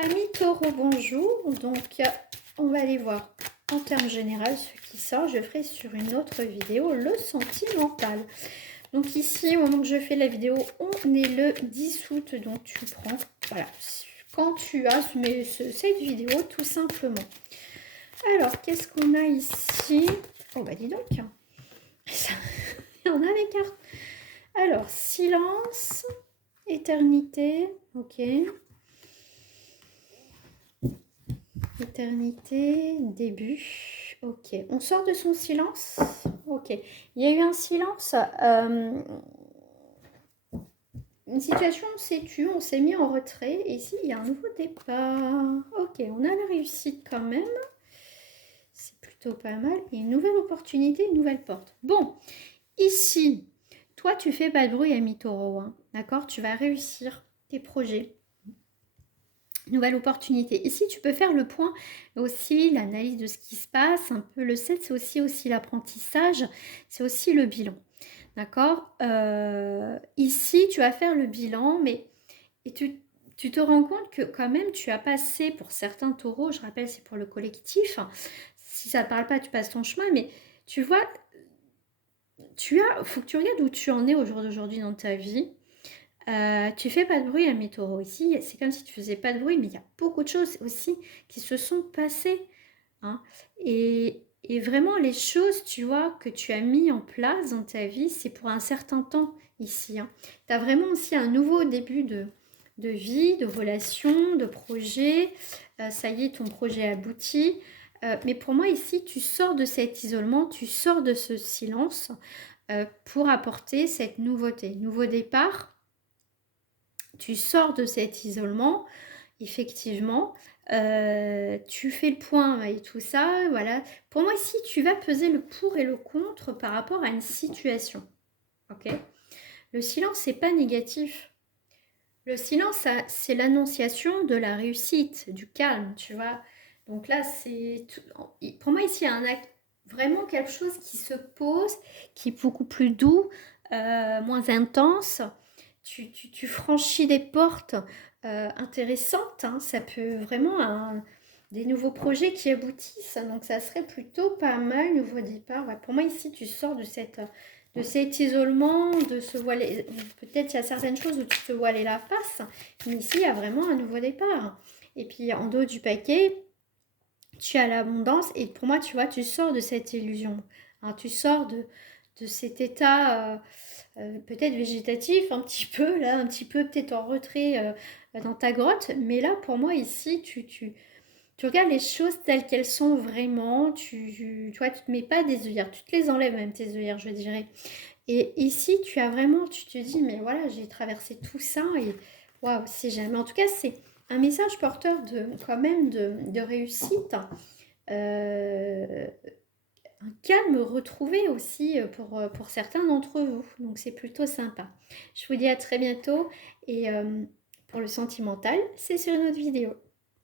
Amis taureaux, bonjour. Donc, on va aller voir en termes généraux ce qui sort. Je ferai sur une autre vidéo le sentimental. Donc ici, au moment que je fais la vidéo, on est le 10 août. Donc tu prends, voilà, quand tu as cette vidéo, tout simplement. Alors, qu'est-ce qu'on a ici? Oh bah dis donc, on a les cartes. Alors, silence, éternité, ok. Éternité, début, ok. On sort de son silence, ok. Il y a eu un silence, une situation, on s'est tu, on s'est mis en retrait. Et ici, il y a un nouveau départ. Ok, on a la réussite quand même. C'est plutôt pas mal. Et une nouvelle opportunité, une nouvelle porte. Bon, ici, toi, tu fais pas de bruit, ami taureau. Hein, d'accord? Tu vas réussir tes projets. Nouvelle opportunité. Ici, tu peux faire le point aussi, l'analyse de ce qui se passe. Un peu le 7, c'est aussi l'apprentissage. C'est aussi le bilan. D'accord, ici, tu vas faire le bilan, mais et tu te rends compte que quand même, tu as passé, pour certains taureaux, je rappelle, c'est pour le collectif. Si ça ne parle pas, tu passes ton chemin. Mais tu vois, faut que tu regardes où tu en es au jour d'aujourd'hui dans ta vie. Tu fais pas de bruit, ami taureau. Ici, c'est comme si tu faisais pas de bruit, mais il y a beaucoup de choses aussi qui se sont passées. Hein. Et vraiment, les choses, tu vois, que tu as mis en place dans ta vie, c'est pour un certain temps ici. Hein. Tu as vraiment aussi un nouveau début de vie, de relation, de projet. Ça y est, ton projet aboutit. Mais pour moi, ici, tu sors de cet isolement, tu sors de ce silence pour apporter cette nouveauté. Nouveau départ, tu sors de cet isolement, effectivement, tu fais le point et tout ça, voilà. Pour moi, ici, tu vas peser le pour et le contre par rapport à une situation, ok? Le silence, c'est pas négatif. Le silence, c'est l'annonciation de la réussite, du calme, tu vois. Donc là, pour moi, ici, il y a vraiment quelque chose qui se pose, qui est beaucoup plus doux, moins intense. Tu franchis des portes intéressantes. Hein. Ça peut vraiment des nouveaux projets qui aboutissent. Donc ça serait plutôt pas mal, nouveau départ. Ouais, pour moi, ici, tu sors de cet isolement, de se voiler. Peut-être il y a certaines choses où tu te voiles la face, mais ici, il y a vraiment un nouveau départ. Et puis, en dos du paquet, tu as l'abondance. Et pour moi, tu vois, tu sors de cette illusion. Hein, tu sors de cet état peut-être végétatif, un petit peu, là, un petit peu peut-être en retrait dans ta grotte. Mais là, pour moi, ici, tu regardes les choses telles qu'elles sont vraiment. Tu vois, tu te mets pas des œillères, tu te les enlèves même tes œillères, je dirais. Et ici, tu as vraiment, tu te dis, mais voilà, j'ai traversé tout ça et waouh, c'est jamais. En tout cas, c'est un message porteur quand même de réussite. Euh, un calme retrouvé aussi pour certains d'entre vous. Donc c'est plutôt sympa. Je vous dis à très bientôt et pour le sentimental, c'est sur une autre vidéo.